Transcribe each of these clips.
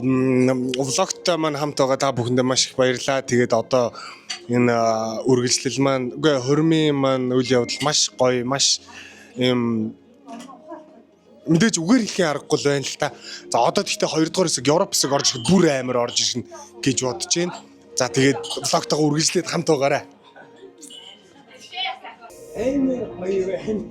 Влогтой маань хамт байгаа та бүхэндээ маш их баярлалаа. Тэгээд одоо энэ үргэлжлэл маань үгүй хормын маань үйл явдал маш гоё, маш юм мэдээж үгээр хэлхийн аргагүй л байна л та. За одоо тэгтээ 2 дугаар хэсэг Европ хэсэг орж ирэх бүр амар орж ирнэ гэж бодож байна. За тэгээд влогтойгоо үргэлжлээд хамт байгаарай. Амар гоё байна.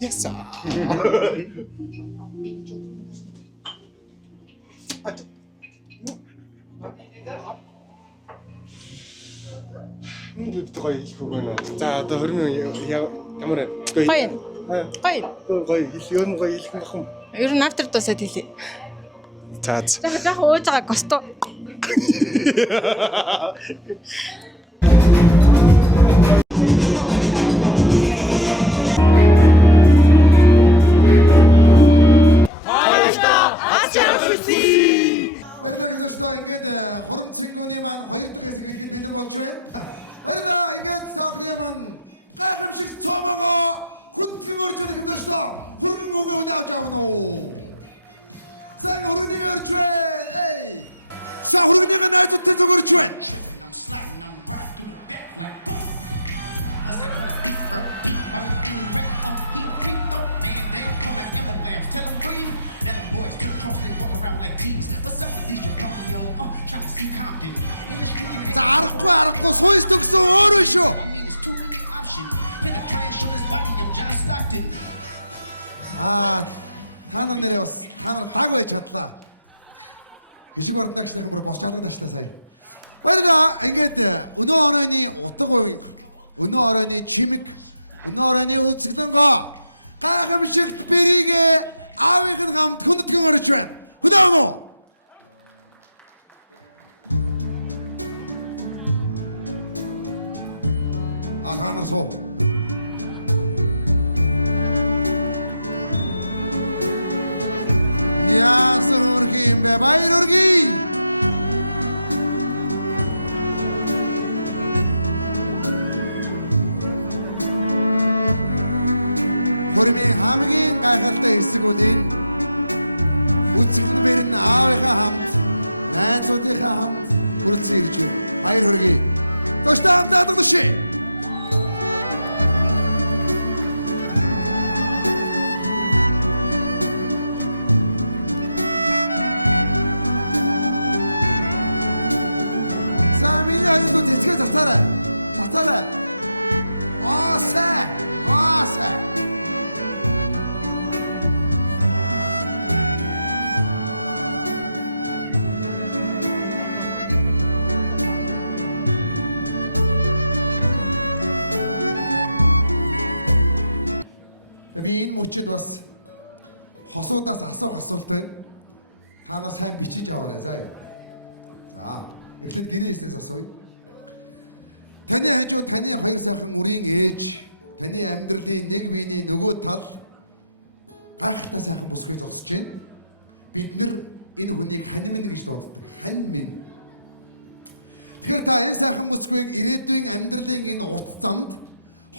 Yes, sir. Гоё хэлэхгүй байна. За одоо 20 ямар гоё. Гоё хэлээ нь гоё хэлэх юм бахам. Ер нь автор дусаад хэлээ. За. Яг ууж байгаа госто. Ингээд хором цэнгүүний маань 2 дахь хэсэг хэлэх бэлэн болж байна. Баярлалаа. Ингээд саахны маань гайхамшиг цомогоо хүндгэн орж ирэх юм дөөшөө. Хүргэн үгээ өнөө авч явна уу? Сайн хүргэнийг орж байна. Эй. Са хүргэнийг найзуудтай зогорч байна. За арахгүй сууж төгсөн өөрөө шүү. Та нар нэрээ бас та нар даг байж чадлаа. Хишиг бардагчдын бүр бос чалгадаачлаа сая. Баярлалаа. Ингээд өнөө оройны утга уян, өнөө оройны чимэг, өнөө оройны үзэсгэлэнгөө гайхамшигт бэрийгэ аавынх нь хамт хүндэтгэн орж байна. Хүнээ өнөө. Аханар суу. Яасан үргийм бэ? Баяр үргий. Хормын хамгийн гайхалтай хэсэг бол энэ. Үзэсгэлэн бэрн аавынхаа хамт, найзуудынхаа хамт хүрэлцэн ирж байна. Баяр үргий. Тоштой хамт даадагш. Айдуу тэцгээ засаарай. Засаарай. Оосаа. Би энэ мөчөд бас хосуудаас асуух асуулт байна. Та нар сайн бичиж аваарай заа юу. За, эхлээд гэрээ хийснээс асууя. Таны хажуу таны 2 сайхан үрийн ээж, таны амьдралын нэг биений нөгөө тал гайхалтай сайхан бүсгүй зогсож байна. Бид нар энэ хүнийг хань минь гэж дууддаг. Хань минь. Тэгэхээр та энэ сайхан бүсгүйг ирээдүйн амьдралын энэ урт замд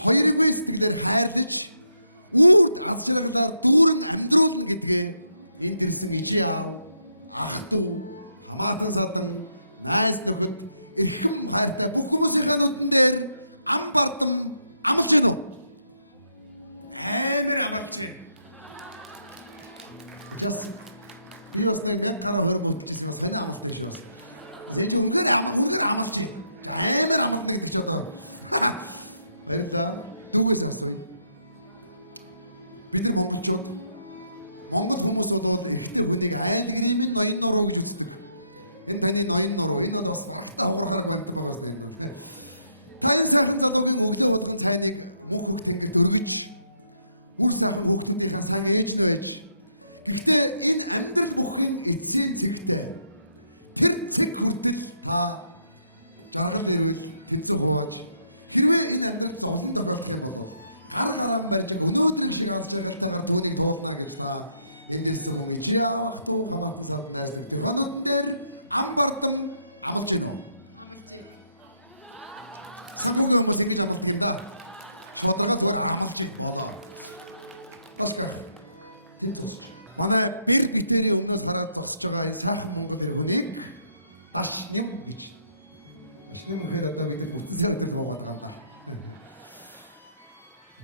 хоёрыгүй сэтгэлээр хайрлаж, үрд аз жаргалаар дүүрэн амьдруулна гэдгээ энд ирсэн ижи аав, ах дүү, хамаатан садан, найз нөхөд эрхэм хайртай бүх хүмүүсийнхээ нүдэн дээр ам бардам амлж гэнэ үү? Амар амлж байна. Just би бас нэг 1000 гаруй 20 мөтөлжсэн юм сонио амлалтай шүү бас. Бас энэ ч үнэхээр амлж байна. Амар амлна гэдэг ч одоо. Баярлалаа. Дүүгээс асууя. Бид нар монголчууд монгол хүмүүс бол эрэгтэй хүнийг айл гэрийн ноён нуруу гэж үздэг. Энэ таны ноён нуруу. Энэ бол бас барахтаа хугархаараг амьтан байгаа шүү дээ энэ. Та энэ сайхан залуугийн өглөө болгон цайныг мөнх хөх тэнгэрт өргөж үр сайхан хүүхдүүдийн сайн ээж нь байж. Гэхдээ энэ амьдрал бүхэн эцсийн цэгтэй. Тэр цэг хүртэл та жаргал ирвэл тэнцэн хувааж хэрвээ энэ амьдралд зовлон тохиолдох юм бол гар гараан барьж өнөөдрийг шиг аз жаргалтайгаар түүнийг туулна гэж та энд ирсэн мөн ичи авах туу хамаатан сад найздаг төхөнөдөн дээр ам бардам амлж гинөө. Амлж байна. Санхүүгийн хүмүүс ингэж амладаг юм да. Шударга зүгээр амлж болоо. Ташгах тэн зогсож. Манай бэр битэрийн өмнөөс хараад зогсож байгаа энэ сайхан Монгол эр хүнийг даш нэм гэж. Даш нэм гэхээр одоо бид нар бүтэн сая өдрөл буугаад байгаа юм да.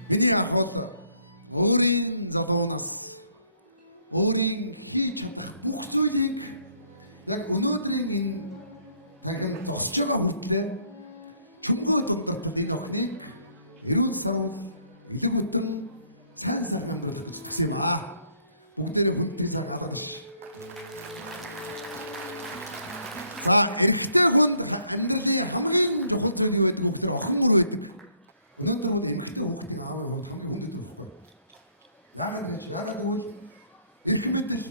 Миний ах бол өөрийн залуунаас өөрийн хийж чадах бүх зүйлийг яг өнөөдрийн энэ танхим зогсож байгаа хүртлээр чөмгөө дундартал энэ охиныг эрүүл сарвал элэг үтэн сайн сайхан амьдрах гэж зүтгэсэн юм аа. Бүгдээрээ хүндтэй сайхан алгадаш. За, эрэгтэй хүнд амьдралын хамгийн чухал зүйл юу байдаг вэ гэхээр охин мөр байдаг. Өнөөдөр бол эмэгтэй хүүхдийн аавын хувьд хамгийн хүнд өдөр байхгүй. Яагаад гэвэл эрх мэдэл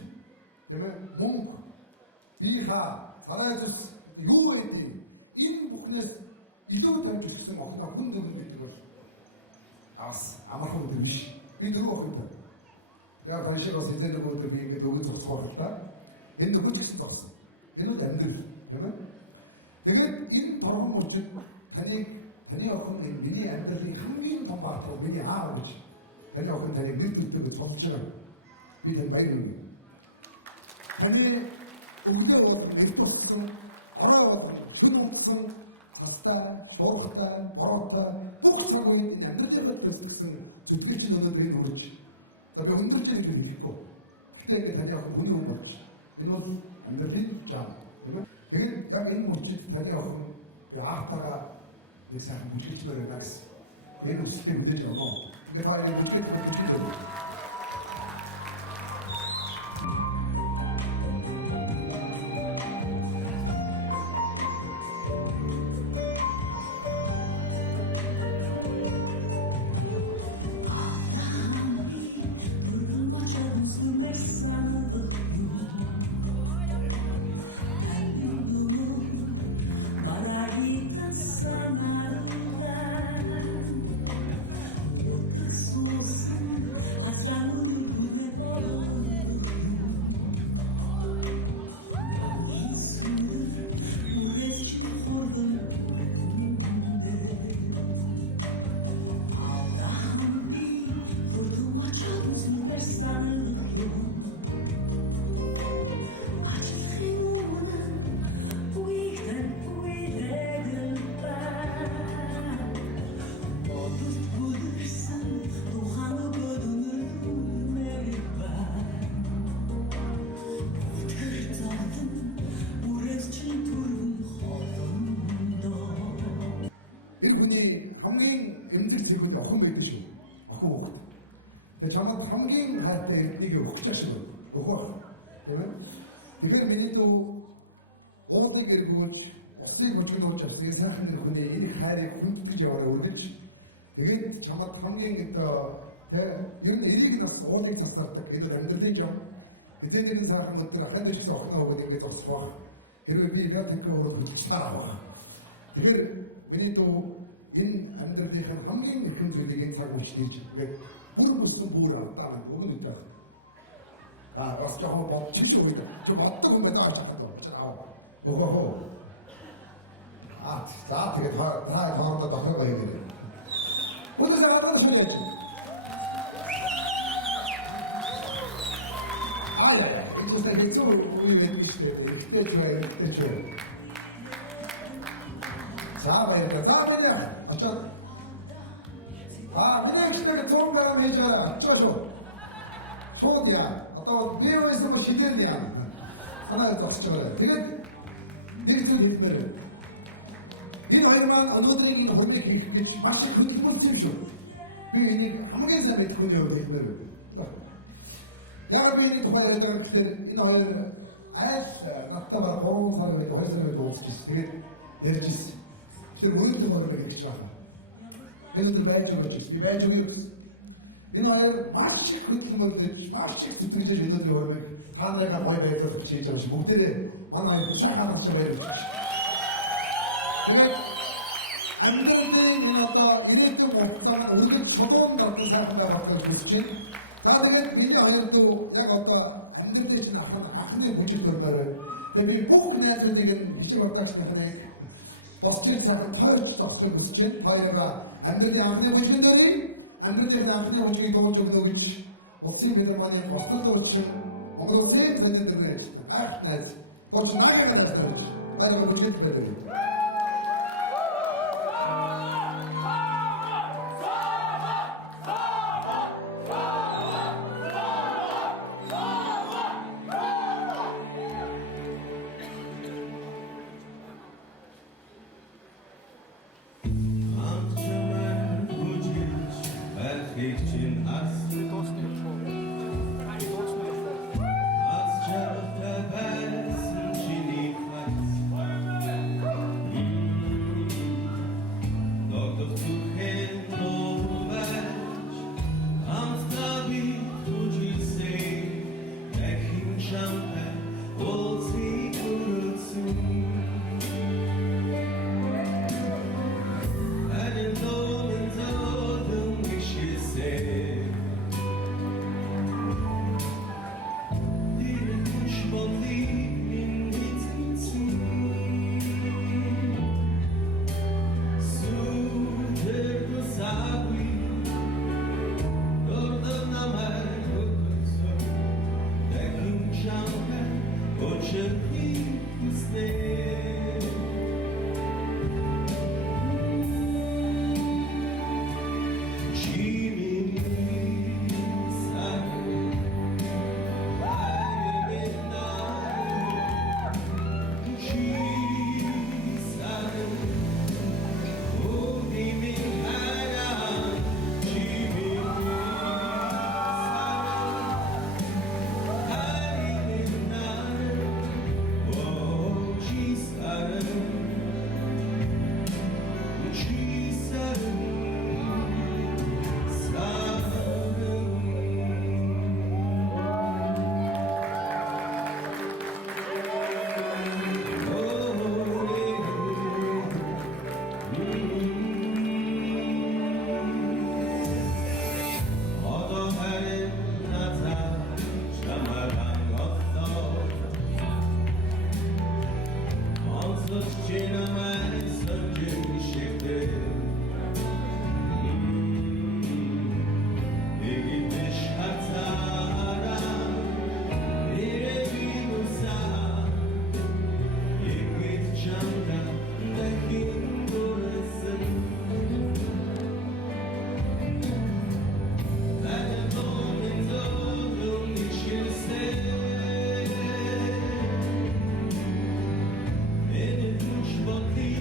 тийм ээ мөнгө бие хаа царай зүс юу байдیں۔ Энэ бүхнээс илүү тавьж өсгсөн охиноо хүнд өгнө гэдэг бол авас амархан өдөр биш. Би 4 охинтой. Яг тань шиг бас хизээ нөгөө өдөр би ингээд өгөө зогсох байх л да. Энэ нөхөрч гэсэн зогсно. Энэ бол амьдрал тийм ээ. Тэгээд энэ торгон мөчид таны охин энэ миний амьдралын хамгийн том баатар бол миний аав гэж. Таны охин таныг нэр төртөөгөө цолж байгаа. Би танд баяр хүргэе. Таны өглөө болгон эрт туссан, орой болгон шүн унтсан, цастай, шуурхтай, бороотой бүх цаг үед энэ амьдралынхаа төлөө зүтгэсэн зүтгэл чинь өнөөдөр энэ үрж. За би өндөрлж яах гэж хэлэхгүй. Гэхдээ ингээд таны охин хүний хүн болж. Энэ бол амьдралын жам, тийм ээ. Тэгээд яг энэ мөчид таны охин би аавтайгаа нэг сайхан бүжгэлжмээр байна гэсэн. Тэгээд энэ өсөлтийг хүлээж авна уу? Ингээд та хоёрыг бүжгэн дээр. Эр хүний хамгийн эмзэг цэгүүл охин байдаг шүү. Охин хүүхэд. Тэгээ чамд хамгийн хайртай эрднийг өгөх гэж шиг байна. Өгөх бах. Тийм ээ. Тэгэхээр миний дүү уулыг эргүүлж, усыг бүжгнүүлж авсан энэ сайхан эр хүний энэ хайрыг хүндэтгэж яваараа үргэлж. Тэгээд чамд хамгийн одоо ер нь эрийг нас уулыг цасардаг. Энэ бол амьдралын жам. Хизээ нэгэн сайхан өдөр ахын дэж гэсэн охиноо өгөөд ингээд зогсох бах. Хэрвээ би Вялтанка өрөд хөдөлж таарах бах. Тэгэхээр миний дүү энэ амьдралынх нь хамгийн эрхэм зүйлийг энэ цаг мөчид ирж ингээд бүр мөссөн бүр авдаа минь өгнө үдэх. Бас жоохон бодчих шүү хийнэ. Чи боддог хүн байна очиж хаханд. Очиж аав. Өөхөө хөө. За тэгээд та хоорондоо тохиргоо хийгээрэй. Бүтэсээ гадаад шууд яаж чинь. Энэ ч ястаа хэцүү үе байдаг шүү дээ. Эрэгтэй ч бай, эмэгтэй ч бай. За баярлалаа. За миний ах очоод. Миний ах нэг 100 г хийж байгаарай. Очиж шүү. Шууд яа. Одоо бол би байсан ба шидээр нь яа. Манай хоёр зогсож байгаарай. Тэгээд нэг зүйл хэлмээр байна. Энэ хоёр маань өнөөдрийн энэ хурмыг хийх гэж маш их хөдөлмөрлсөн юм шүү. Би энийг хамгийн сайн мэдэх хүний хувьд хэлмээр байна. Яагаад би энийг тухайн яриад байгаа юм гэхээр энэ хоёр айл надтай бараг 3 сарын үед 2 сарын үед уулзч ирсэн. Тэгээд ярьж ирсэн. Тэр мөрөөдлийн хурмыг хийх гэж байгаа хаа. Энэ өдөр байж өгөөч гэсэн. Би байж өгье гэсэн. Энэ хоёр маш их хөдөлмөрлөж, маш их зүтгэж өнөөдрийн хурмыг та нарыгаа гоё баярлуулах гэж хийж байгаа шиг бүгдээрээ манай хоёрыг сайхан алгашаа баяр өгч. Тэгээд амьдралын энэ одоо ирээдүйн урт зам нь үргэлж шулуун дардан сайхан байх болтгоо гэж хүсэж байна. За тэгээд миний хоёр дүү яг одоо амьдралын чинь анхны бүжиг төрмөр байна. Тэгээд би бүх найзуудыг нь хишиг продакшныхныг босч ирж сайхан тойрч зогсохыг хүсэж байна. Хоёроо амьдралын анхны бүжгэн дөрий. Амьдралын анхны бүжгийг дуулж өгнө гэж Улсын филармонийн гослол дуучин Монгол Улсын соёлын дэргэний ажилтан гайхалтай найз дуучин Нагига тааснаа өрж. Хоёроо бүжгэд л байдорий. Fiction as just the best she needs. Dr. Tuchen Novach, am Stabi Tuji say, Bekin Champagne, Old Sea Kurutsu. But the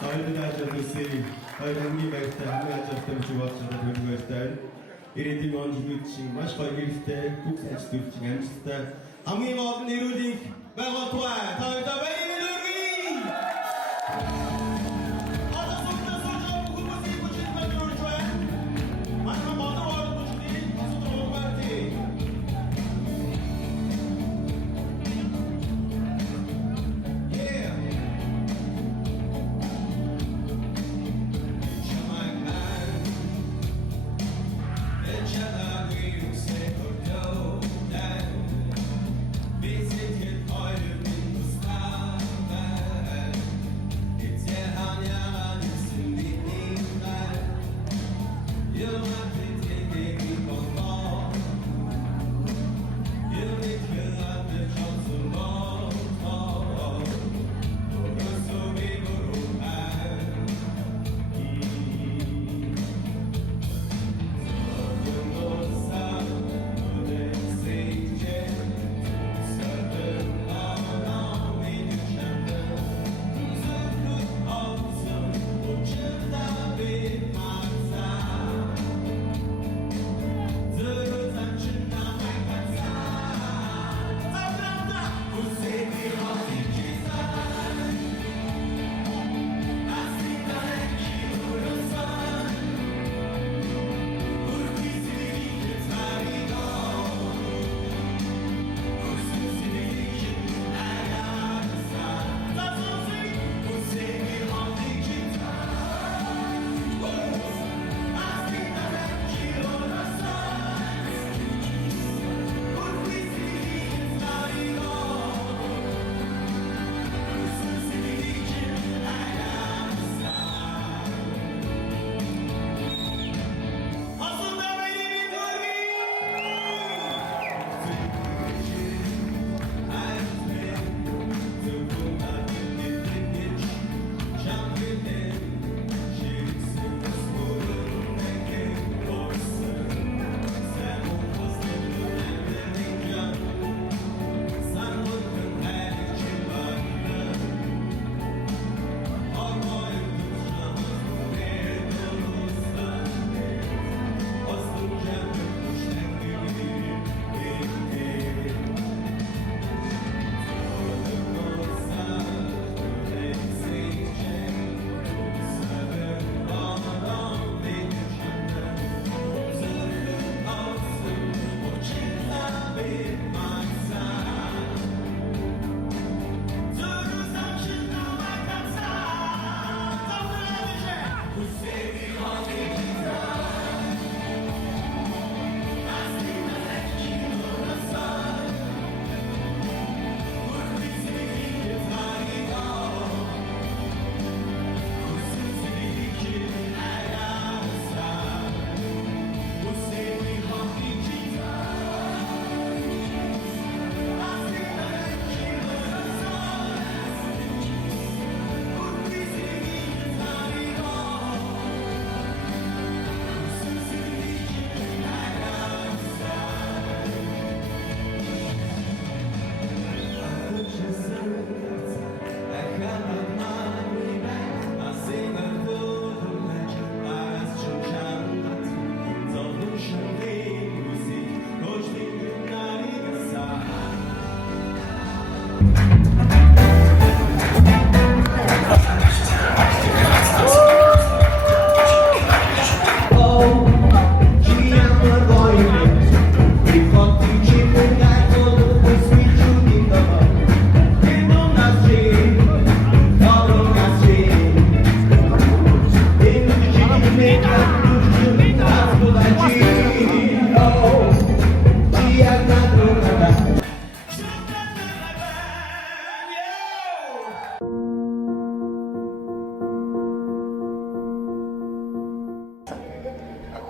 Хоёрын ажлын хоёр хамгийн баяртай хамгийн ажлтай мөчөг болж чадаад төлөв баяртай байна. Ирээдүйн он жилүүд чинь маш гоё нэрэлтэй бүх ажил төрчин амжилттай хамгийн гол нь эрүүлэх байгууллагаа та хоёроо баярын өргөе. Одоо суултаа суулж хүмүүсийн хүчтэй баярлуулж байна. Манай бодлого орон бүхний асуудал болмаартай.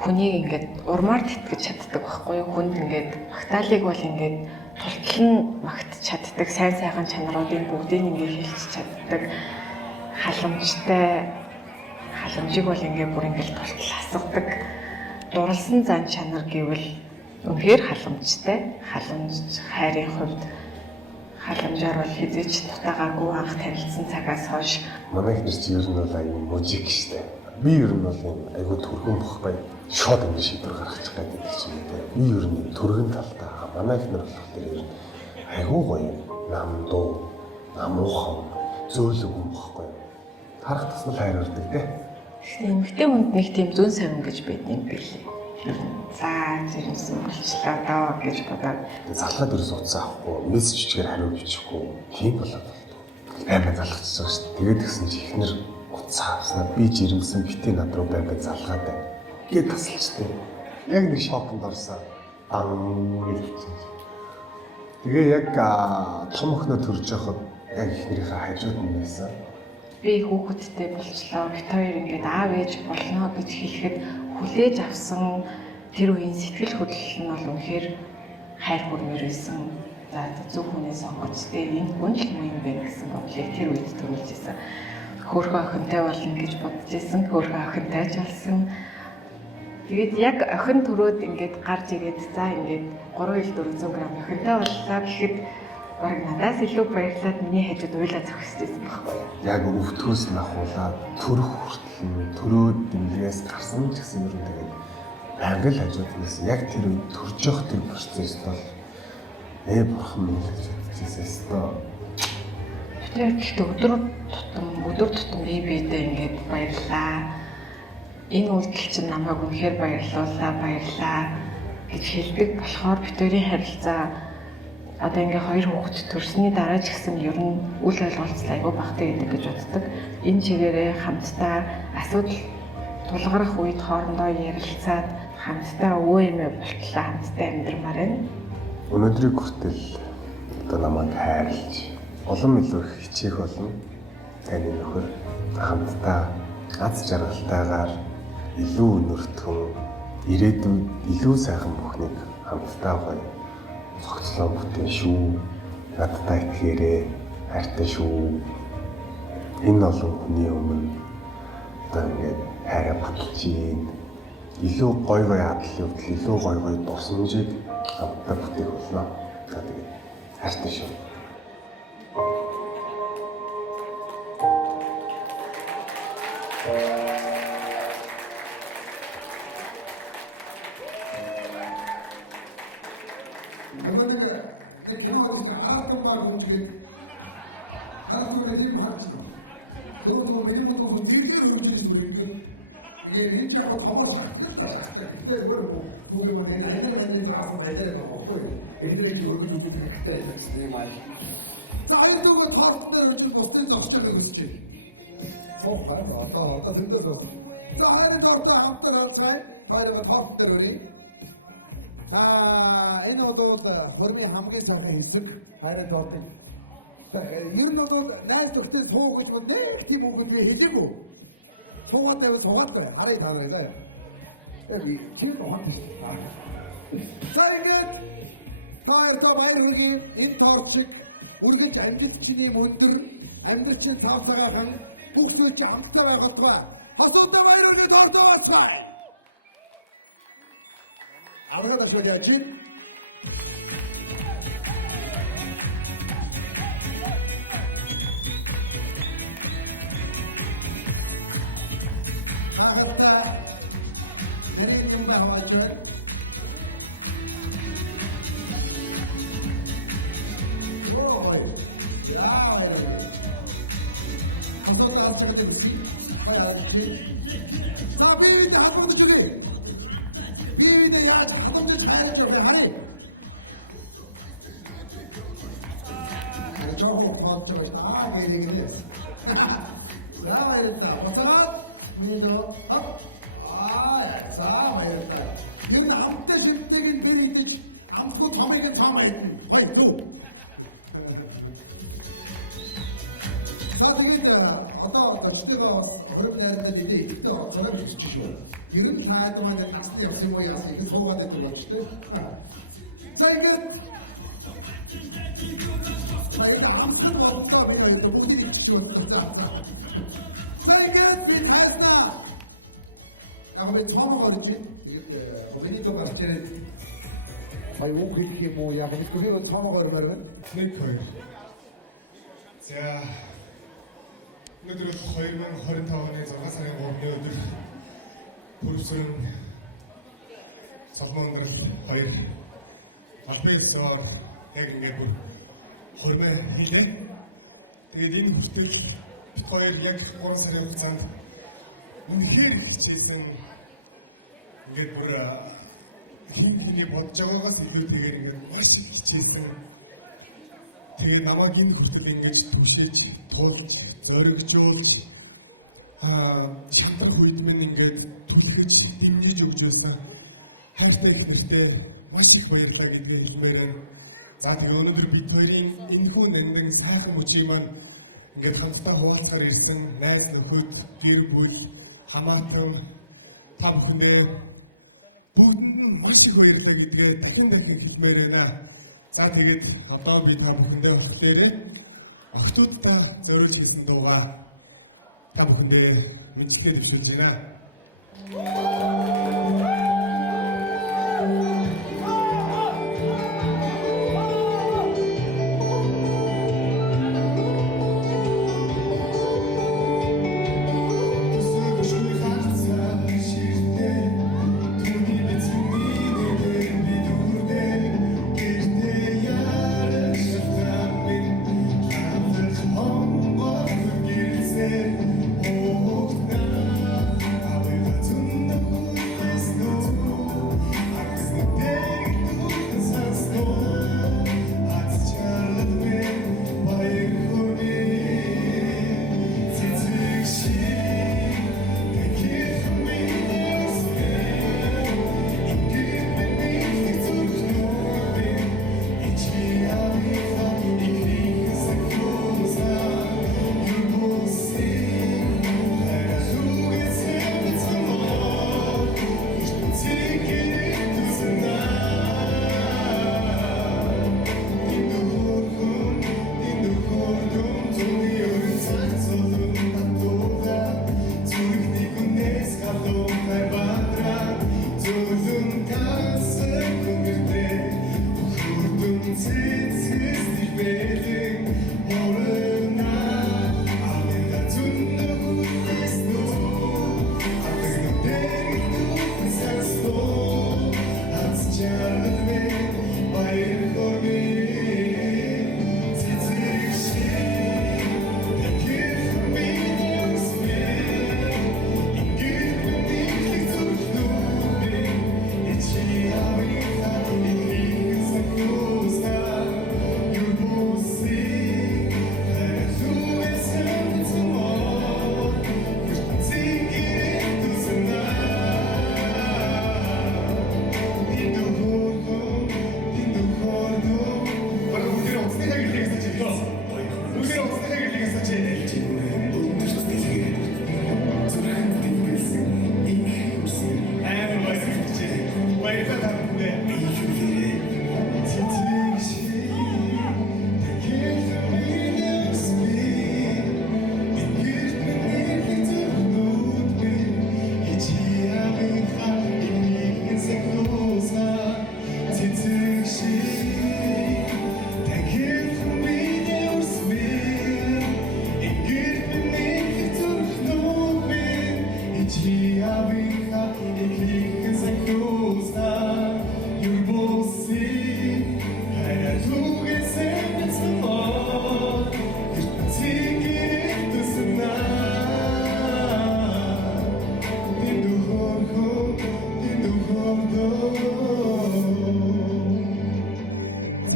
Хүнийг ингээд урмаар тэтгэж чаддаг байхгүй юу? Хүнд ингээд магтаалыг бол ингээд тултал нь магтж чаддаг, сайн сайхан чанаруудыг бүгдийг ингээд хэлж чаддаг, халамжийг бол ингээд бүр ингээд тултал асгадаг. Дурласан зан чанар гэвэл үнэхээр халамжтай, халамж хайрын хувьд халамжаар бол хизээч дутаагаагүй анх танилцсан цагаас хойш Манай ихнэр чи ер нь бол аюу мужик штэ. Би ер нь бол энэ аюу түргэн бохгүй. Шууд ингэ шийдвэр гаргах гэдэг чинь тийм. Би ер нь түргэн талтай. Манай ихнэр болох тэр ер нь аюу гоё. Намдуу, намуухан, зөөлөг юм бохгүй. Харах тусмал хайрладаг те. эмэгтэй хүнд нэг тийм зүүн совин гэж байдаг юм билээ. За зэрэгсэн болчлаа даа гэж бодоод Залгаад ерөөс утас авахгүй, мессеж чигээр хариу бичихгүй. Тийм болоод байна. Баймаа залгачихсан шүү дээ. Тэгээд гисэн чи ихнэр утас авснаа би жирэмсэн битээ над руу баймаа залгаад байна. Тэгээд тасалчтай. Яг нэг шоконд орсон. Тэгээ яг том охиноо төрж явахад яг ихнэрийнхээ хажууд нь байсан. би хүүхэдтэй болчлоо. Бид хоёр ингээд аав ээж болно гэж хэлэхэд хүлээж авсан тэр үеийн сэтгэл хөдлөл нь бол үнэхээр хайр хүрмээр байсан. За зөв хүнээ сонгож тэ энэ хүн л юм байна гэсэн бодлыг тэр үед төрүүлжсэн. Хөөрхөн охинтой болно гэж бодож исэн. Хөөрхөн охинтой ч болсон. Тэгээд яг охин төрөөд ингээд гарч ирээд за ингээд 3-400 г охинтой боллоо гэхэд бараг надаас илүү баярлаад миний хажууд уйлаа зогсчихсан байхгүй юу? Яг өвтгөөс нь ахуулаад төрөх хүртэл төрөөд ингээс гарсан ч гэсэн юм тэгээд англи хажууд нь яг тэр төрж явах тэр процесс бол бурхан минь гэж хэлсэн ёстой. Тэгээд өдөр тутам би бидээ ингээд баярлаа. Энэ үйлдэл чинь намайг үнэхээр баярлаа гэж хэлдэг болохоор бидний харилцаа одоо ингээ хоёр хүүхэд төрсний дараа ч гэсэн ер нь үл ойлголцол айгүй багтаа гэдэг гэж боддог. Энэ чигээрээ хамтдаа асуудал тулгарах үед хоорондоо ярилцаад хамтдаа өвөө эмээ болтлоо хамтдаа амьдрмаар байна. Өнөөдрийг хүртэл одоо намайг хайрлаж улам илүү их хичээх болно. Таны нөхөр хамтдаа аз жаргалтайгаар илүү өнөртгөн ирээдүйд илүү сайхан бүхнийг хамтдаа гоё зохицлоо бүтээн шүү. Надтай итгээрэй, хайртай шүү. Энэ олон хүний өмнө одоо ингээд хайраа баталж ийн. Илүү гоё адлын явдал, илүү гоё дурсамжийг хамтдаа бүтээх болно. За тэгээд хайртай шүү. Нөгөө нэг кино байдаг шнэ Аратан баг хүнжгээд харагдвар тийм харагдаж байна. Түрүүн миний мод үгүй зэрлэгээр өргөж ирсэн зүгээр ингээд нэг юм энэ ч яг томор шахдаг л да шахдаг. Гэхдээ зүгээр юм уу түүгээ маань энэ анир заасан баялаар байгаа байхгүй. Эхнэрээ чи өргөж үзүүлэх хэрэгтэй байдаг гэсэн юм аа. За хоёр дүүгээ тортон дээр өрж бусдын зогсож байгааг хүсэж байна. Суухгүй одоо зөндөө суус. За хоёрын тортоо хамтдаа талцгаая. Хоёроо тортон дээр өрье. Энэ бол хормын хамгийн сайхан хэсэг. Хайрын тортыг. Ер нь бол найз нөхдөд суу гэж бол нэг тийм үгд би хэлээгүй. Суугаад байвал суугаад л бай. Харъя та нарыг заяа. Би чив ухаантай шүү дээ. За ингээд та хоёр та баяр хүргэе. Энэ торт шиг үргэлж амжилт чинь юм өндөр, амьдрал чинь цав цагаахан бүх зүйл чинь амттай байх болтугай. Хосуудаа баяр хүргэе тортоо басгай. Алгаа дашууд яаж ийн? Хагалта нарийн юм бахаж байна. Оо гоё. Яа баяр үргээ. Хасуудаа алж чаддаг үсий. Гоё харагдаж байна. За би үүндээ халбагдаж өгье. Би үүндээ яаж халамжиж хайрж явах юм харъя. Жохон тоолж байгаа шүү дээ. Гэрэг нэ. За баярлалаа. Буцаагаад миний дөө хоп. За баярлалаа. Ер нь амттай шимтэйг нь бэр идэж, амтгүй томыг нь цоом айдна. Гоё зөв. За тэгээд одоо зочдыгоо бас хорим найрандаа нэлээ идэвхтэй оролцоорой гэж хүсэж шүү. Ер нь таад маань насны явсан юм уу яасан их суугаад байдаг болж тээ. За ингээд ер нь амсгад болно доо миний хоёр доо бүгдийг иччих шиг боллоо. За. За ингээд би тайснаа. Яг би цоомоо орж ийн. Тэгээд яг миний дуу гарч ирээд бай үг хэлэх юм уу яг мэдгүй би цоомоо ормоор байна. 1 2 За өнөөдөр бол 2025 оны 6 сарын 3-ны өдөр Пүрвсүрэн Соломон өндрөл 2 албан ёсоор яг ингээд бүр хормоо хийлээ. Тэгээд энэ хүртэл бит хоёр яг 3 сарын хугацаанд үнэхээр хичээсэн ингээд бүр хин хиний бодож байгаагаас илүүтэйгээр ингээд маш их хичээсэн. Тэгээд намайг энэ хүртэл ингэж түшээж, тулж, зоригжуулж шантрах үед минь ингээд түлхэж, дэмжиж өгж байсан хайртай их нэртэй маш их баярлалаа гэдгээ хэлмээр байна. За тэгээ өнөөдөр бид хоёрын энэхүү нандин сайхан мөчийг маань ингээд хамтдаа хуваалцахаар ирсэн найз нөхөд, гэр бүл, хамаатан та бүхэндээ бүгдэнд нь маш их баярлалаа гэдгээ дахин хэлмээр байна. За тэгээд одоо би та бүхэндээ болохоор охтуудтай зориулж хийсэн дуугаа та бүхэндээ мэдчилгээ дэвшүүлж байна.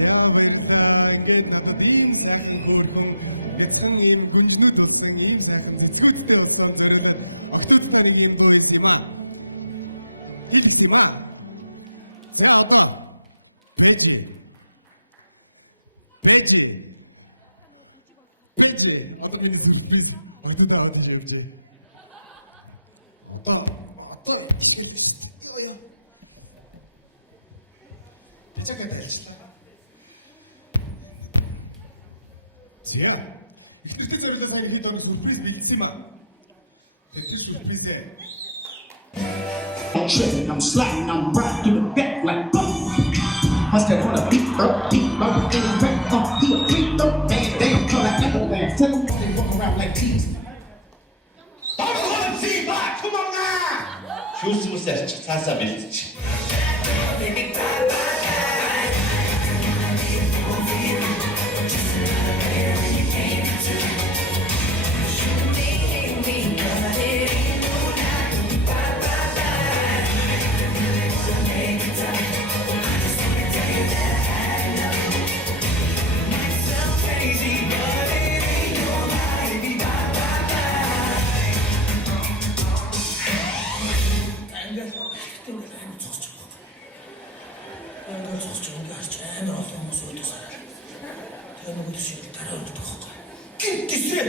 За баярлалаа. Ингээд надад ийм сайхан хөөрхөн бяцхан ийм гүнжнүүд болсон, ийм сайхан цэцгүүдтэй болсон зориулаад октоудтай нэг ийм дуу хийсэн юм аа. Хийлгсэн юм аа. За одоо Бэжи. Одоо миний сюрприз. Октоудаа аваад хийж явжээ. Одоо ишгэлэг шүү дээ. Йоо. Бэжэгээ тайлчлаа. За. Их нэртэй зориулаа сайн хэд хоног сюрприз бэлдсэн юм аа. Тэгээд тэр сюрпризээ I'm sliding, I'm rocking the back like boom. I said, hold up, beat up, getting back up, beat up, damn. Come like apple bands. Tell them they walk around like teeth. Шүүсмэс арчих цаасаа бэлдчих. Амар олон хүмүүс өдөөс хараад. Тэр нөгөө шиг дараа өрдөг байхгүй. Гинтсээ.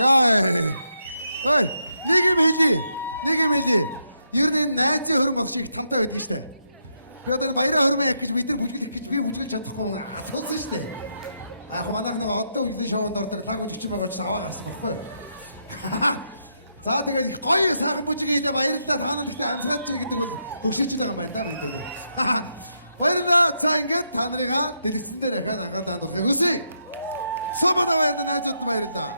Яа. Ой, нэг юм хэлий. Ер нь энэ найзын хөрөн болох шиг тамтай байдаг штэ. Би одоо баяраа хөрмөө яг гэж бид нар бүжгэлэх гэж би бүжгэлж чадахгүй асуусан штэ. Аа манайх нэг одоо үеийн шоунд ордог лаг үжигч байгаа ч аваа гарсан байхгүй. За тэгээд их гоё сайхан бүжигээ хэлээ баярлалаа. Та нар ихтэй амьсгаад чинь гэдэг бол хөгшөрч байгаа юм байна да мэдээ. Баярлалаа. За ингээд та нарыгаа дэлгэцэн дээр ахаад анхаалаа хандуулахыг хүсье. Собода баярлалаа найзууд баярлалаа.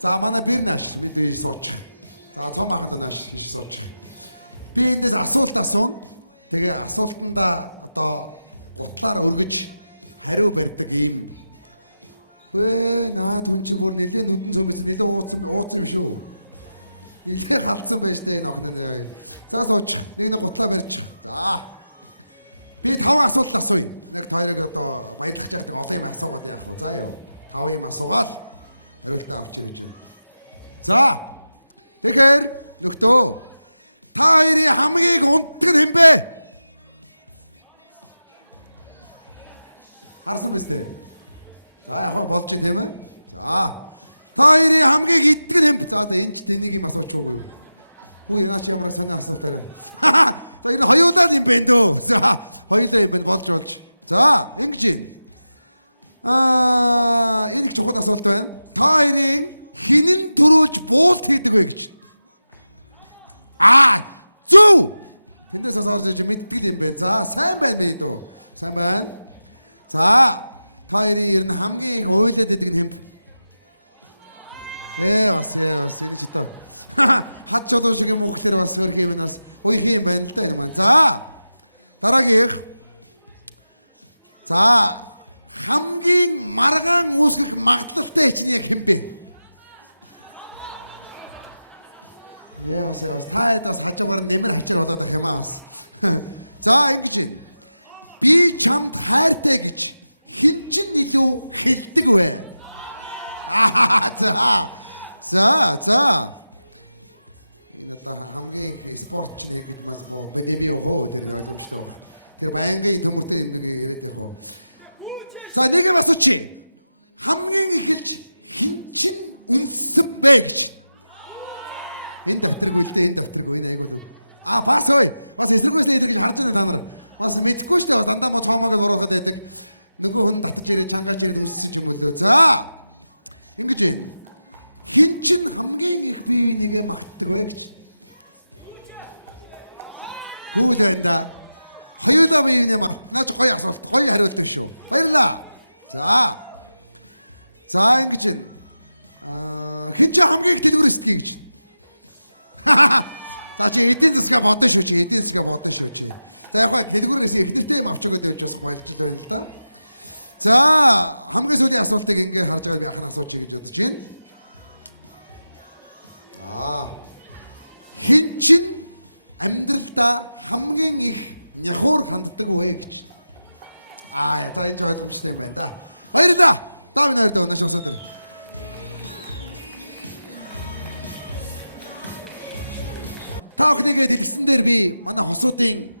За манай бэр нааш мэдээ суучих. За цом аханд нааш хийж суучих. Би эндээс асуулт асууна. Тэгээ асуултанда одоо гутлаар өргөж хариу барьдаг ийм. Вэ наа түн чи бүр нэлээ нүдэн цөмөс нэлээ ууцсан юм шүү. Нэлээ халдсан байж тээ энэ охин нь. За суучих. Нэг гутлаа барьчих. За. Би 5 асуулт асууя. Нэг хоёрыг одоо баярлах жаахдаг олон юм асуугаад яах вэ? За ёо. 5 юм асуугаад хариултаа авчиг гэж байна. За. Тэгэхээр нөхдөө та хоёрын хамгийн унтдаг нь хэн бэ? Харсан биз дээ? За яг болж байна тийм ээ? За. Та хоёрын хамгийн иддэг нь хэн бэ? За энэ ч тэнийг юм асуучихгүй юу? Хүү яач ямар сони асуулт арай. За энэ хоёулаа юм бэ дөө. За хоёулаа юм бэ болж. За ингэж юм. Энэ их чухал асуулт байна. Та хоёрын хинэн төрүүлж буулт хийдэг вэ гэж. Зөв. Тэндээс асууж мэддэг юм бэ. За сайн байна мэд үү? Сайн байна. За та хоёрын ер нь хамгийн их уйлаад идэг нь хэн бэ? Бас энэ ч одоо хад чулуу шиг юм уу гэхлээр бас хөрх юм нас уйх юм байна л да энэ маань. За дараагийнх. За хамгийн маргаан үүсгэх магадлалтай чинь яг хэн бэ? Яас таадас хажуугаар нэмэр хачаар болоод ах юм бас. За ингэж юм. Би чамд хайртай гэж хэн ч илүү хэлдэг вэ? За. Энэ одоо хамгийн их спорт чинь гэж бас бэдэми өгөө тэр ойлгомжтой баг. Тэр байнгын төмөртэй юм нэг яриад яг уу. За нэг юм асуучих. Хамгийн ихэлж хэн чин үнссэн бэ гэж. Энэ давтаргүй л дээ, энэ давтаргүй энэ айгуу. Бас ой. Бас эсрэггүйслээ идэр гэж харж байна та нар. Бас мэдхгүй шүү дээ. Дандаа мо цоомоог л уруулахад байдаг. Нөгөө хүн татж ирээ чангаач ирээд үнссэн ч юм уу лөө. За. Ингэж байна. Хин чин хамгийн их бие бинийгээ магтдаг вэ гэж. Гүүл байна да. Хоёулаа бие бинээ магтнаа ч гоё асуулт, гоё хариулт шүү. Баярлаа. За ингэж байна. Хин чин хамгийн их дэлгүүр эсдгийг гэж. За чи эдийн засгаа бодно шүү чи. За яг хаа дэлгүүрээс эхнэртэй юм авч өгөөд явж бас болж л байна л да. За хамгийн сүүлийн асуултыг ингээ харж байгаа би ахын асуучих гэж бодож байна. Хин чин амьдралдаа хамгийн их няхуур ханддаг вэ гэж. За энэ ч ойлгомжтой юм байна да. Баярлалаа. Та минь хоёроо нааш өсөдөр. Та охиныгээ дэлгэсэн дээр би манай хосуудын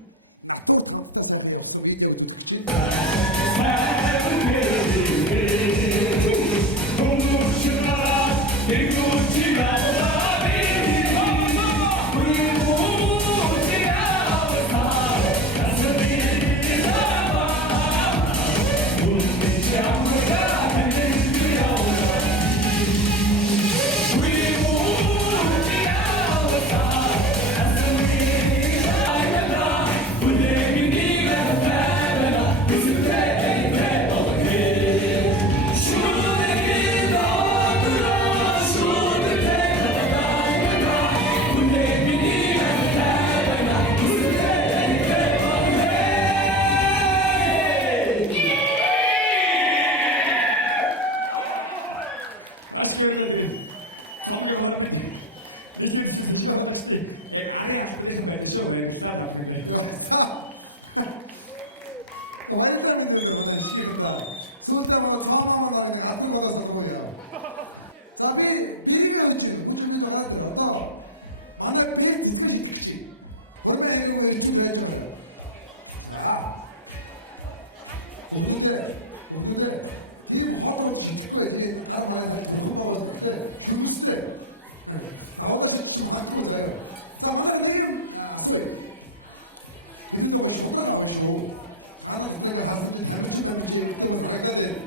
натурд хамтдаа сайхан явсан видеог үзүүлэх гэж байна. Ашгаарна тэгээд цомгийн хормонд нийлээд шилсэн шиг бодогчдээ яг арын албаныхан байна шүү. Баярлалаа та бүхэндээ. За. Баярлалаа минь өнөр манай хишгийнхэнда. Сүүлдээ маа цоомоо маань нэг адраг болоо салбуу яа. За би бэрийгээ хөөж байна. Бүж мэд гараад ирээ. Одоо манай бэр цэцгээ шидэх гэж байна. Хормын ангиагүй ирчүүд байж байгаарай. За. Хөхнүүдээ тийм хол бол шидэхгүй байж энэ гар марын талд төрхөн байгаа шүү дээ. Шүрмөстэй. Давуулаа шидчих магадгүй заа юу. За манайх нэг юм асууя. Хэдүүд байгаа шудраг аав шүү. Цаана дотор ингээ харсан чинь тамирчин эмэгтэй хүмүүс харагдаад байна.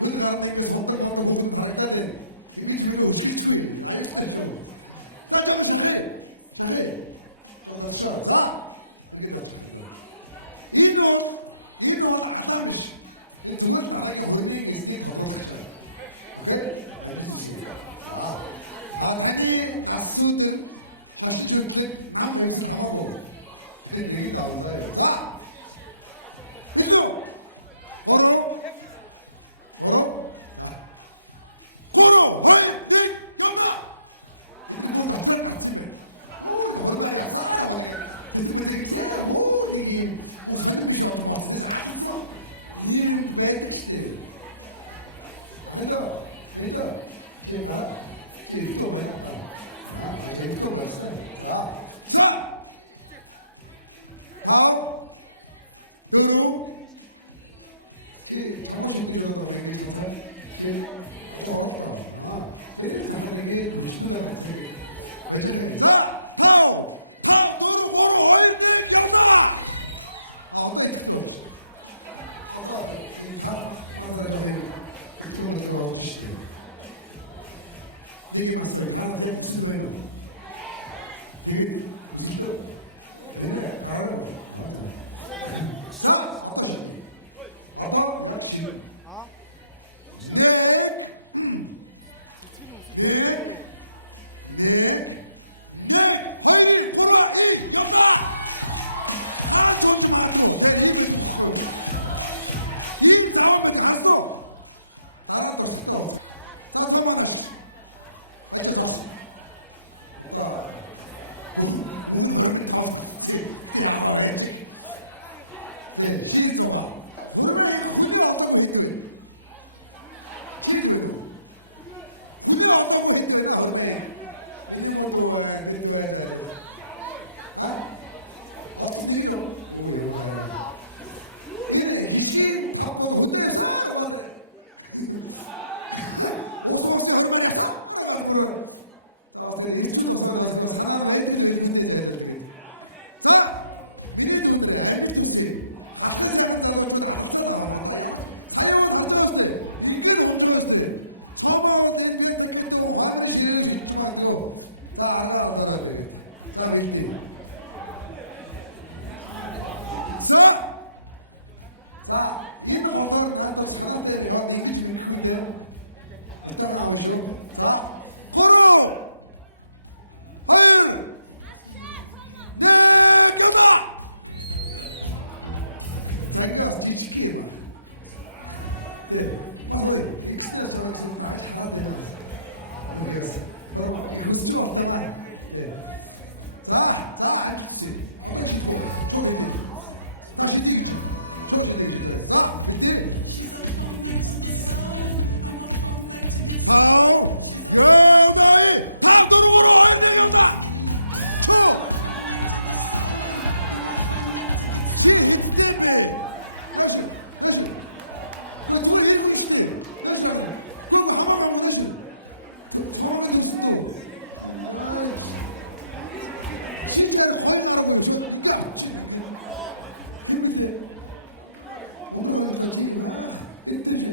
Хөл гарна ингээ сундаг мундаг хүүхнүүд харагдаад байна. Ингээ ингээ өшгөлчгүй. Аюултай шүү. За жоо шахъя. Жоо татшаа. За эргээд авчих юм даа. Энэ бол алаан биш. Энэ зүгээр л дараагийн хормын эзнийг тодруулах гэж байна. Окей? Амжилт хүсье. Таны нас өдөр шашин шүтлэг нам эвсэл хамаагүй. Нэгийг даван заяа. За. Билүү. 3. За. 3 2 1 явна. Эдгээр бүр дотроо гарсан юм байна. Өөр хормаар явсаар аваа нэг тэсэг мэзэг гэсэн өөр нэг юм бүр сонирн биш болж байгаа юм. Тэс алдсан. Ийм юм байдаг штэ. Ахандаа мэдээ. Чи гараа. Чи ихтэй байна. Чи ихтэй байсан. За. 5 4 чи чамруу шиднэж удаад байгаа юм ингэж хазгаа. Чи орол таа. Тэр захад ингэ хөвчлүүдээ гарцгаа. Байж байгаа. За 5 4 3 2 1 явна. Одоо итгэл болж байна. Одоо энэ тав мазараа жоо юм. Итгэл мэдрэг орж штэ. Нэг юм асууя. Та нарт яг хүсэл байна уу? Тэгээд хүсэлдөө энэ гараарай. За одоо шидэ. Одоо яг шидэ. Нэг хоёрын гурван явна. Хаан чонж магадгүй. Тэр ийм байдаг байхгүй юу? Ийм заван байдаг харсан уу? Дараа нь дурсахтай болцоо. За цоо маань ашиг. Бачаа зогс. Одоо үг нь 25 болчихсон. Гэтэ яаваа байж. Тэ шир зугаа. Хурмаа их хүний одоогүй хэд вэ? Чид вэ нү? Хүний одоогүй хэд вэ наа хурмаа их? Миний мод тэр дөө зайд. Оц нэг л оо ямар. Энэ хишгийн 5 бол хөдөө явсаар гад. Уус хормаар явсаар гад бүр. За бас тэгээд ирчүүд босоо нөөсгөө санаа нь байдаг л байлгүйдээ зайдал тэгээд. За миний дүүнэрээ амжилт үсэ. Халахын сайхан залуучууд алалцаад авна. Одоо ямар саяуд харж байгаа өстэй. Ингээд унж байгаа өстэй. Цоомоо бол энэ биотекет хоймрын ширээгээ шидэж магадгүй. За аргаа олоорой тэгээд. За бэлдээ. За энэ голоор наадад санаатай юм яваад ингэж мингэх үедээ итахан аваа шүү. За 3 2 1 явна. За ингээ бас жижиг юм аа. Тэ бас ой ингэснээс чаваа гэсэн дагаж хараад байна бас. Үгээс бороо их хүсэж байгаа болтоймаа. Тэ. За амжилт хүсье. Одоо шийдгүү. Шууд хэлээ. Та шийдэй гэж. Шууд шийдэй гэж заяа. За бэлдээ. Тав явна. 5 4 3 2 1 явна. Чоо. Чи хэдтэй бэ? Наашир. Гөө зүгээр хэрэггүй штэ. Наашир ахна. Гөө хамаагүй наашир. Цоомоо төрсөн дөө. Яа. Чи чаар хой гараагүй юу? Ингээ авчих ингээ. Хэн блэ? Өндөр гараглаа чи баах. Хэдтэй чи?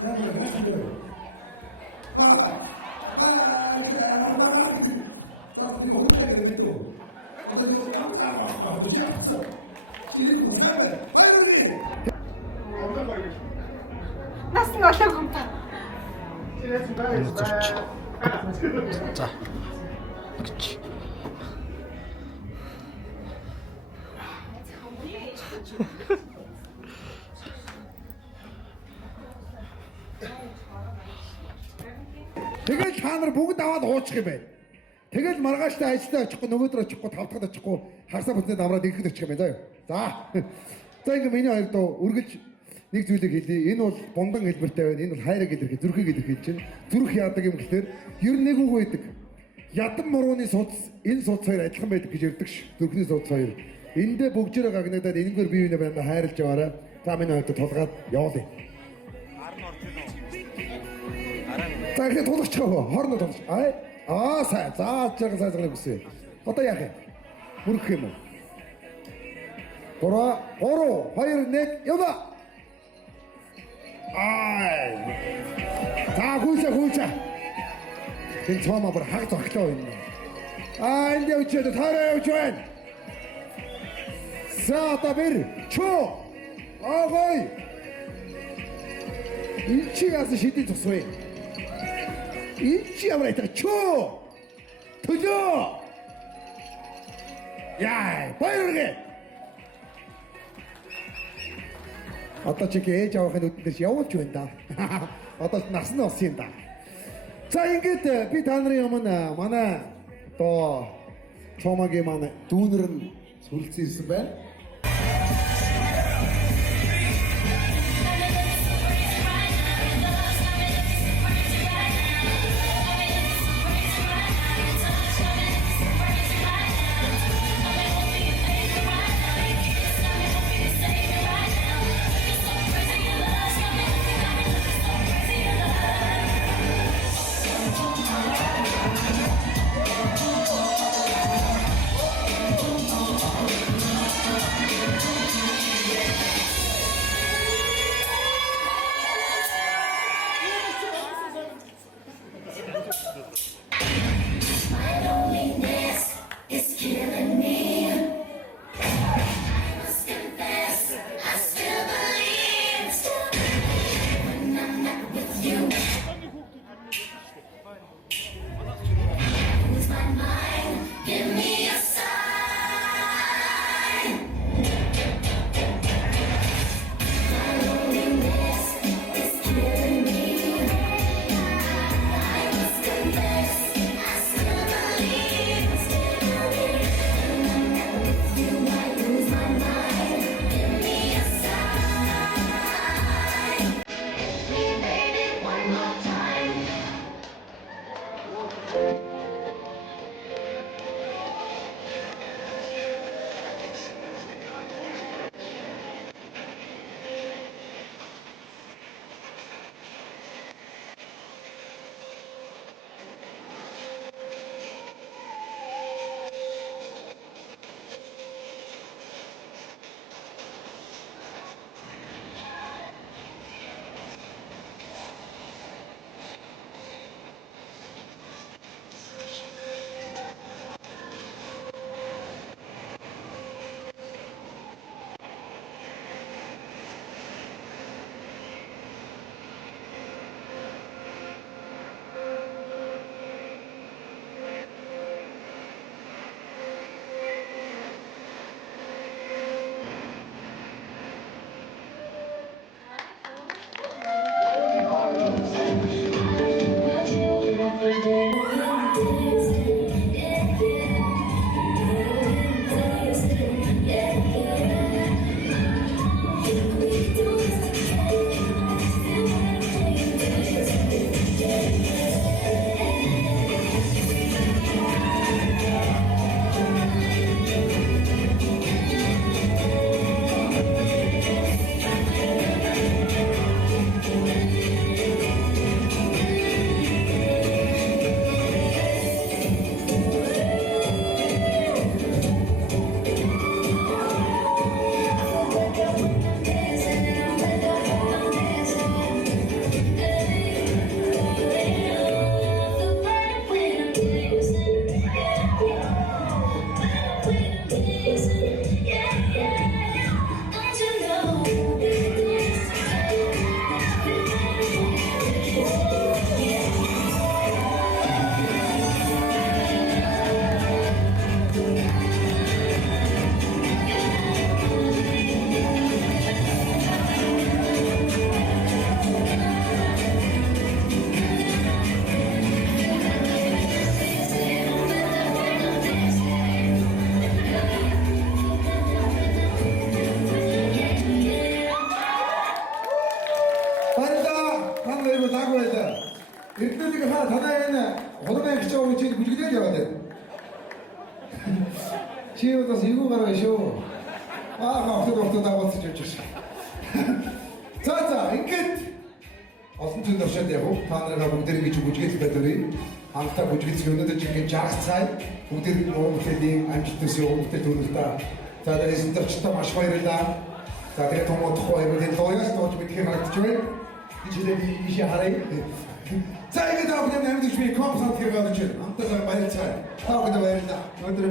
Яа гоо наачтай юу? Баах. За тэгээ хөрмөө ягэр мэдв. Одоо тэг амар зарга байхгүй хаа чи авцсан. Чи ирэх хүн сайн байна. Баяр хүргэе. Нас нь олоогүй юм байна. За. Гэж. Тэгээд та нар бүгд аваад уучих юм байна. Тэгээд маргааштай ажиллаа очихгүй нөгөөдөр очихгүй тавтахад очихгүй харсаа бүтнээд аваад ирэхэд очих юм байна. За. За ингэ миний хоёр доо үргэж нэг зүйлийг хэлье. Энэ бол бомбон хэлбэртэй байна. Энэ бол хайраа гэдэг зүрхийг гэдэг чинь. Зүрх яадаг юм гэхээр ер нь нэг үг байдаг. Ядан мурууны судас энэ судас хоёр адилхан байдаг гэж ярьдаг ш. Зүрхний судас хоёр. Эндээ бүгжээрээ гагнадаад энэгээр бие биенээ байна хайрлаж байгаарай. За миний хоёрт тулгаад явуулъя. Ар нь орж ийн үү? Араа нь. За ингэ тулгачихоо. Хорно тулгач. Сайн. Зааж байгаа гэсэн. Одоо яах вэ? Бүрх юм. 3 2 1 явна. За хүйсэ. Тэг цаамаа бүр хаг тогтоо юм. Энд явчихад хараа явж байна. За одоо бэр. Чөө. Гой. Инчи яасан шидэж тусвэ. 임지 ямаа та чөө. Төлөө. Яа, баяргээ. Одоо чи ээж авахын үднээс явуулж байна да. Одоо нас нь олсон юм да. За ингээд би та нарын өмнө манай одоо Цомогийн манай дүүнэр нь сүлцсэн байна. Чиудаас юу гараа шүү. Автогортод аваад чижиж. За ингээд олон түн төвшөнд яг та нарыг бүгдээ гэж бүжгэлж байдаг. Хамтаа бүжгэлж өнөөдөр чинь жаргацгаая. Бүгдээ нуугдлийн амжилттай явуулдаг төлөвтэй. За дээрээс өдөрчтэй маш баярлалаа. За тэгээд томоохгүй бүгдээ лоёс тооч бихээр харагдаж байна. Ижлэг ийш харъя. За ингээд авах юм дэвш би компсант хэрэг гарч байна. Хамтаа сайн баярлалаа. Та бүхэн баярлалаа. Өнөөдөр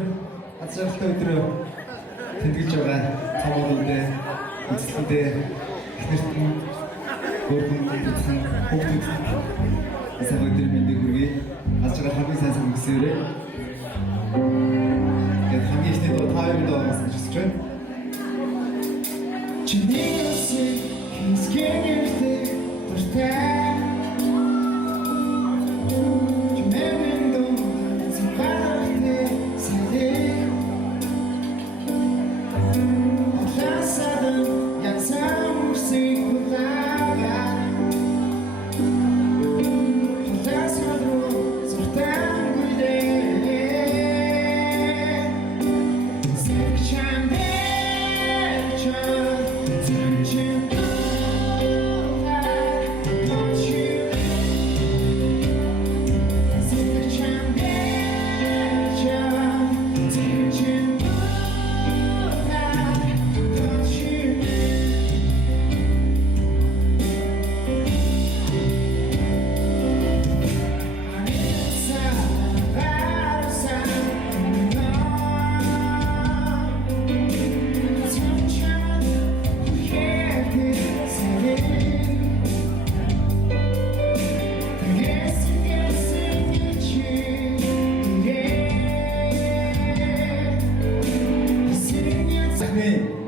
азартай өдөр тэтгэж байгаа цаавуудтай эцэстээ эхнэрт бүгд сайн өдөр мэндийг хүргэе. Ачаараа хамгийн сайн хүсээрэй. Тэгээд хамгийн ихний дуу таарын дуу бас хийж байна. Чиний үсэг хэсгэнэртэй дуртай.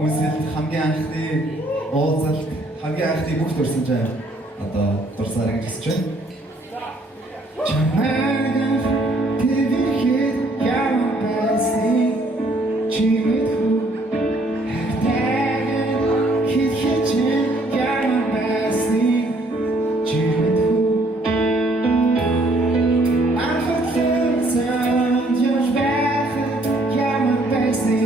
Үсэлд хамгийн анхны уулзалт хамгийн анхны бүх төрсөнжээ одоо дурсаар гэж хэлж байна. Чамайг тэвэрхэд ямар байсны чимэд хүү хайтайг хийхэд ямар байсны чимэд хүү анхаарал цаанд явж байхад ямар байсны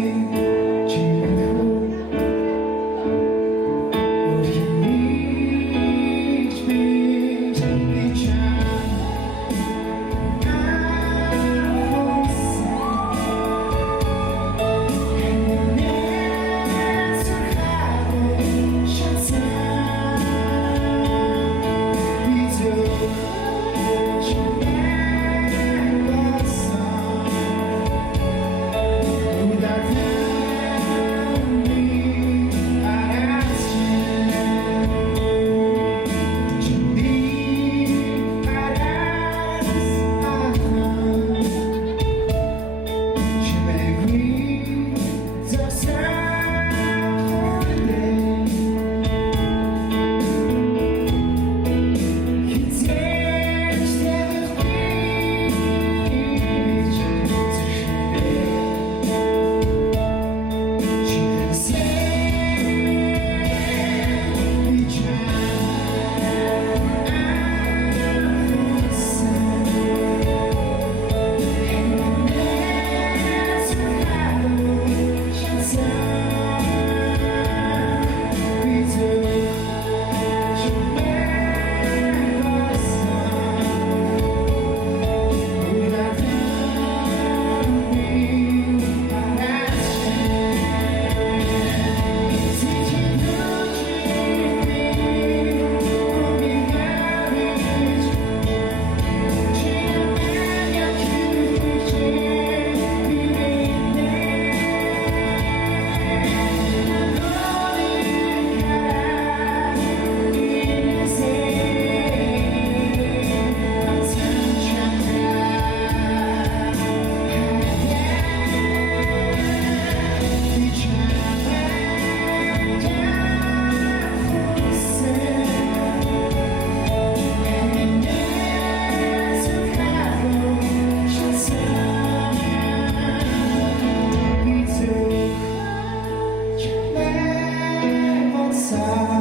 side.